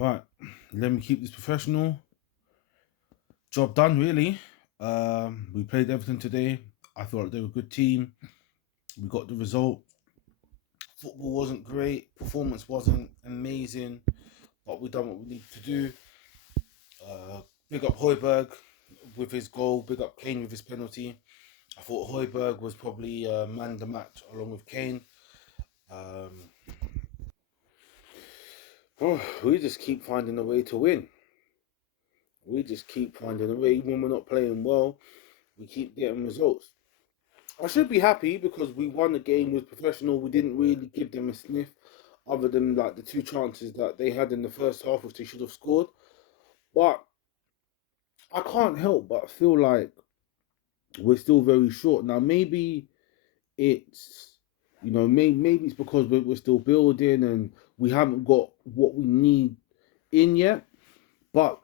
Right, let me keep this professional. Job done, really. We played Everton today. I thought they were a good team. We got the result. Football wasn't great. Performance wasn't amazing, but we done what we needed to do. Big up Hojbjerg with his goal. Big up Kane with his penalty. I thought Hojbjerg was probably man the match along with Kane. Um, we just keep finding a way to win. We just keep finding a way. Even when we're not playing well, we keep getting results. I should be happy because we won the game with professional. We didn't really give them a sniff, other than like the two chances that they had in the first half, which they should have scored. But I can't help but feel like we're still very short. Now maybe it's maybe it's because we're still building and we haven't got what we need in yet. But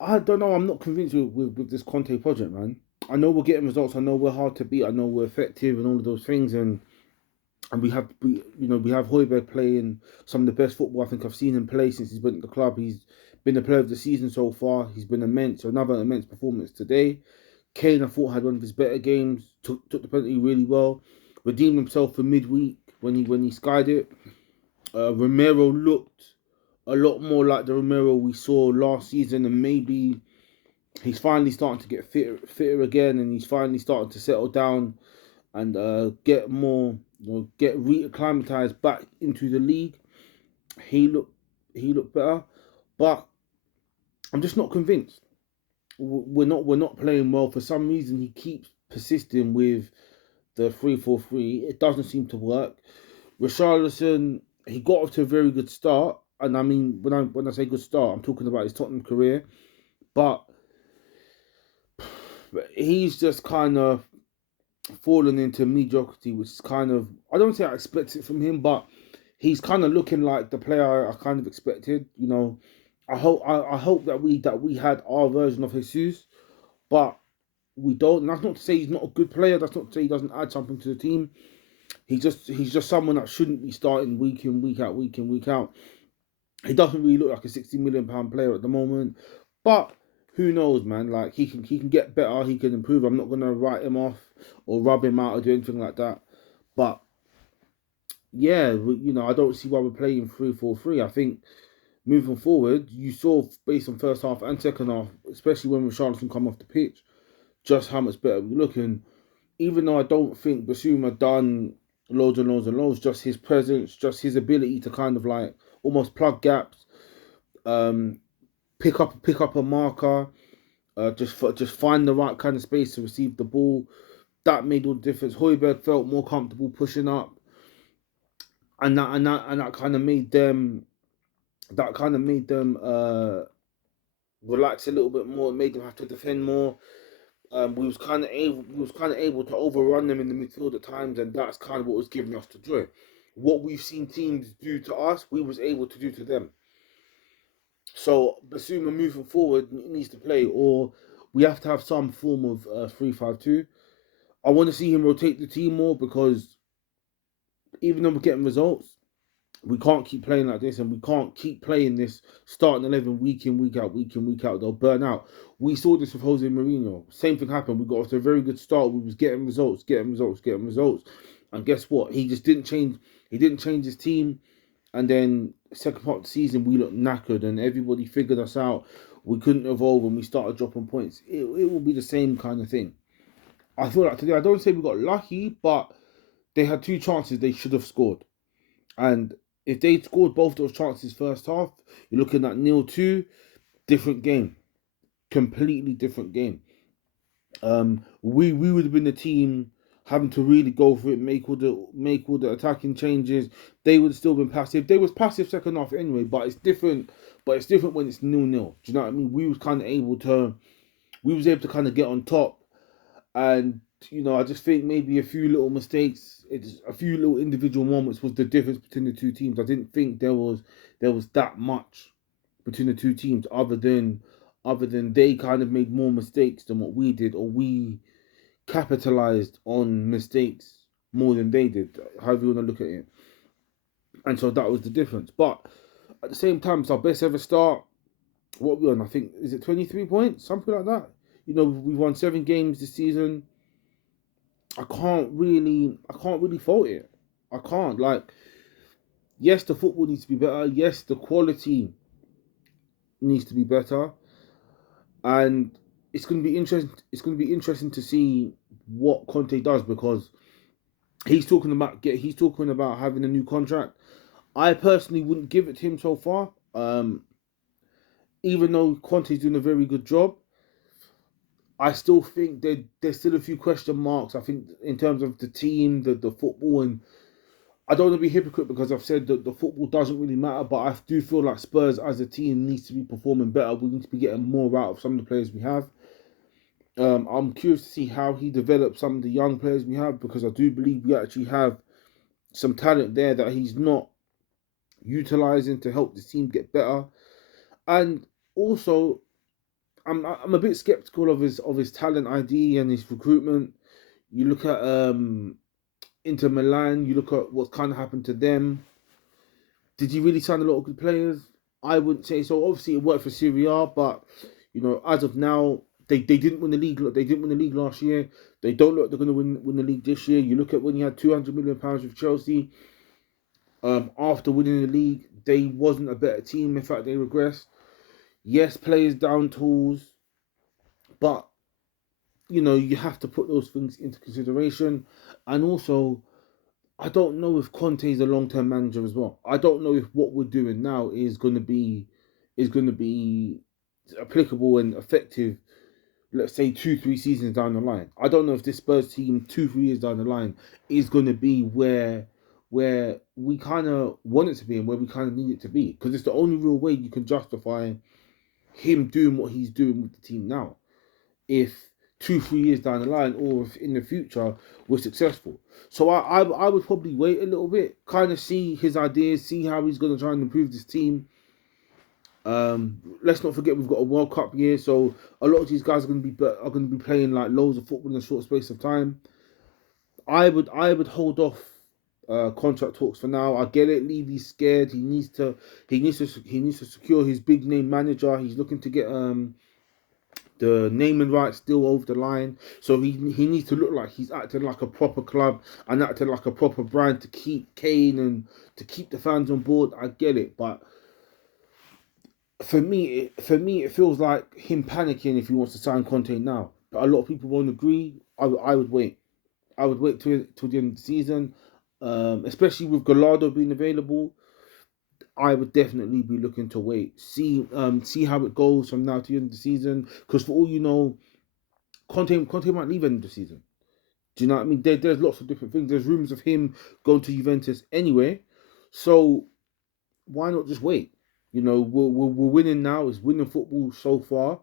I don't know. I'm not convinced with this Conte project, man. I know we're getting results. I know we're hard to beat. I know we're effective and all of those things. And we have Hojbjerg playing some of the best football I think I've seen him play since he's been at the club. He's been the player of the season so far. He's been immense. So another immense performance today. Kane, I thought, had one of his better games. Took the penalty really well. Redeemed himself for midweek when he skied it. Romero looked a lot more like the Romero we saw last season, and maybe he's finally starting to get fitter again, and he's finally starting to settle down and get more, get reacclimatized back into the league. He looked better, but I'm just not convinced. We're not playing well. For some reason, he keeps persisting with the 3-4-3. It doesn't seem to work. Richarlison, he got off to a very good start, and I mean when I say good start, I'm talking about his Tottenham career. But he's just kind of fallen into mediocrity, which is kind of, I don't say I expect it from him, but he's kind of looking like the player I kind of expected. I hope that we had our version of Jesus, but we don't. And that's not to say he's not a good player. That's not to say he doesn't add something to the team. He's just someone that shouldn't be starting week in, week out, week in, week out. He doesn't really look like a £60 million player at the moment, but who knows, man? Like he can get better, he can improve. I'm not gonna write him off or rub him out or do anything like that. But yeah, I don't see why we're playing 3-4-3. I think moving forward, you saw based on first half and second half, especially when Richarlison come off the pitch, just how much better we look. And even though I don't think Basuma done loads and loads and loads, just his presence, just his ability to kind of like almost plug gaps, um, pick up a marker, just find the right kind of space to receive the ball. That made all the difference. Hojbjerg felt more comfortable pushing up, and that kind of made them relax a little bit more. It made them have to defend more. We was kind of able to overrun them in the midfield at times, and that's kind of what was giving us the joy. What we've seen teams do to us, we was able to do to them. So Basuma moving forward needs to play, or we have to have some form of 3-5-2. I want to see him rotate the team more because even though we're getting results, we can't keep playing like this, and we can't keep playing this starting 11 week in, week out, week in, week out. They'll burn out. We saw this with Jose Mourinho. Same thing happened. We got off to a very good start. We was getting results, and guess what? He just didn't change. He didn't change his team, and then second part of the season we looked knackered, and everybody figured us out. We couldn't evolve, and we started dropping points. It will be the same kind of thing. I feel like today. I don't say we got lucky, but they had two chances they should have scored. And if they scored both those chances first half, you're looking at 0-2, different game, completely different game. We would have been the team having to really go for it, make all the attacking changes. They would have still been passive. They was passive second half anyway, but it's different. But it's different when it's 0-0. Do you know what I mean? We was able to kind of get on top, and I just think maybe a few little mistakes, it's a few little individual moments was the difference between the two teams. I didn't think there was that much between the two teams, other than they kind of made more mistakes than what we did, or we capitalized on mistakes more than they did. However you want to look at it, and so that was the difference. But At the same time, it's our best ever start. What we on? I think is it 23 points, something like that. We won 7 games this season. I can't really fault it. I can't. Like, yes, the football needs to be better. Yes, the quality needs to be better, and it's going to be interesting. It's going to be interesting to see what Conte does, because he's talking about having a new contract. I personally wouldn't give it to him so far. Even though Conte's doing a very good job, I still think there's still a few question marks. I think in terms of the team, the football, and I don't want to be hypocrite because I've said that the football doesn't really matter, but I do feel like Spurs as a team needs to be performing better. We need to be getting more out of some of the players we have. I'm curious to see how he develops some of the young players we have, because I do believe we actually have some talent there that he's not utilizing to help the team get better. And also, I'm a bit skeptical of his talent ID and his recruitment. You look at Inter Milan. You look at what's kind of happened to them. Did he really sign a lot of good players? I wouldn't say so. Obviously, it worked for Serie A, but as of now, they didn't win the league. They didn't win the league last year. They don't look like they're going to win the league this year. You look at when he had £200 million with Chelsea. After winning the league, they wasn't a better team. In fact, they regressed. Yes, players down tools, but you have to put those things into consideration. And also, I don't know if Conte is a long-term manager as well. I don't know if what we're doing now is going to be applicable and effective. Let's say 2-3 seasons down the line. I don't know if this Spurs team 2-3 years down the line is going to be where we kind of want it to be and where we kind of need it to be, because it's the only real way you can justify him doing what he's doing with the team now. If 2-3 years down the line, or if in the future we're successful. So I would probably wait a little bit, kind of see his ideas, see how he's going to try and improve this team. Let's not forget we've got a World Cup year, so a lot of these guys are going to be playing like loads of football in a short space of time. I would hold off contract talks for now. I get it. Levy's scared. He needs to secure his big name manager. He's looking to get the naming rights still over the line. So he needs to look like he's acting like a proper club and acting like a proper brand to keep Kane and to keep the fans on board. I get it, but for me, it feels like him panicking if he wants to sign Conte now. But a lot of people won't agree. I would wait. I would wait till the end of the season, especially with Gallardo being available. I would definitely be looking to wait, see how it goes from now to the end of the season. Because for all you know, Conte might leave end of the season. Do you know what I mean? There's lots of different things. There's rumors of him going to Juventus anyway. So why not just wait? We're winning now. It's winning football so far.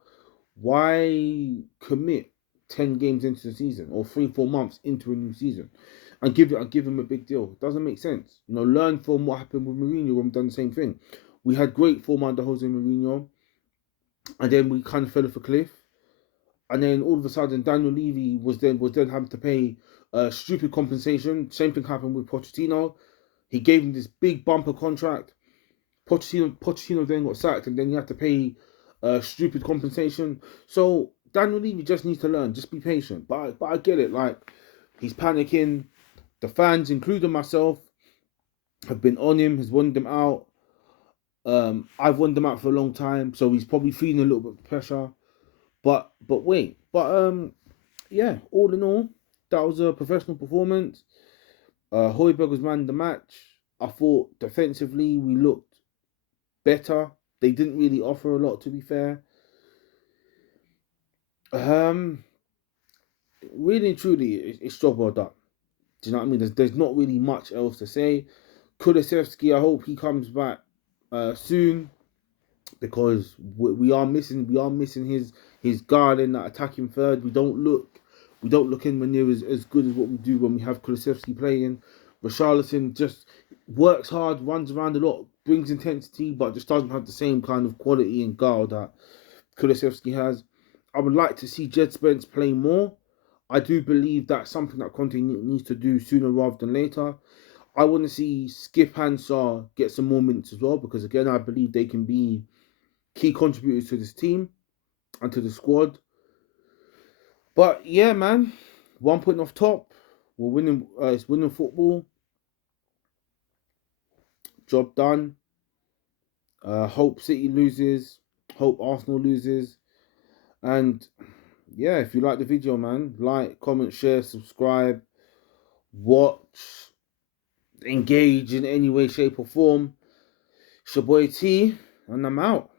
Why commit 10 games into the season or 3-4 months into a new season and give him a big deal? It doesn't make sense. Learn from what happened with Mourinho when we've done the same thing. We had great form under Jose Mourinho, and then we kind of fell off a cliff. And then all of a sudden, Daniel Levy was then having to pay stupid compensation. Same thing happened with Pochettino. He gave him this big bumper contract. Pochettino then got sacked, and then you have to pay stupid compensation. So Daniel Levy just needs to learn. Just be patient. But I get it. Like, he's panicking. The fans, including myself, have been on him. Has wanted them out. I've wanted them out for a long time, so he's probably feeling a little bit of pressure. But wait. But yeah. All in all, that was a professional performance. Hojbjerg was man of the match. I thought defensively we looked better. They didn't really offer a lot, to be fair. Really and truly, it's job well done. Do you know what I mean? There's not really much else to say. Kulusevski, I hope he comes back soon, because we are missing his guard in that attacking third. We don't look anywhere near as good as what we do when we have Kulusevski playing. Richarlison just works hard, runs around a lot, brings intensity, but just doesn't have the same kind of quality and guard that Kulusevski has. I would like to see Jed Spence play more. I do believe that's something that Conte needs to do sooner rather than later. I want to see Skip and Sarr get some more minutes as well, because again, I believe they can be key contributors to this team and to the squad. But yeah, man, 1 point off top. We're winning. It's winning football. Job done. Hope City loses. Hope Arsenal loses. And yeah, if you like the video, man, like, comment, share, subscribe, watch, engage in any way, shape, or form. It's your boy T, and I'm out.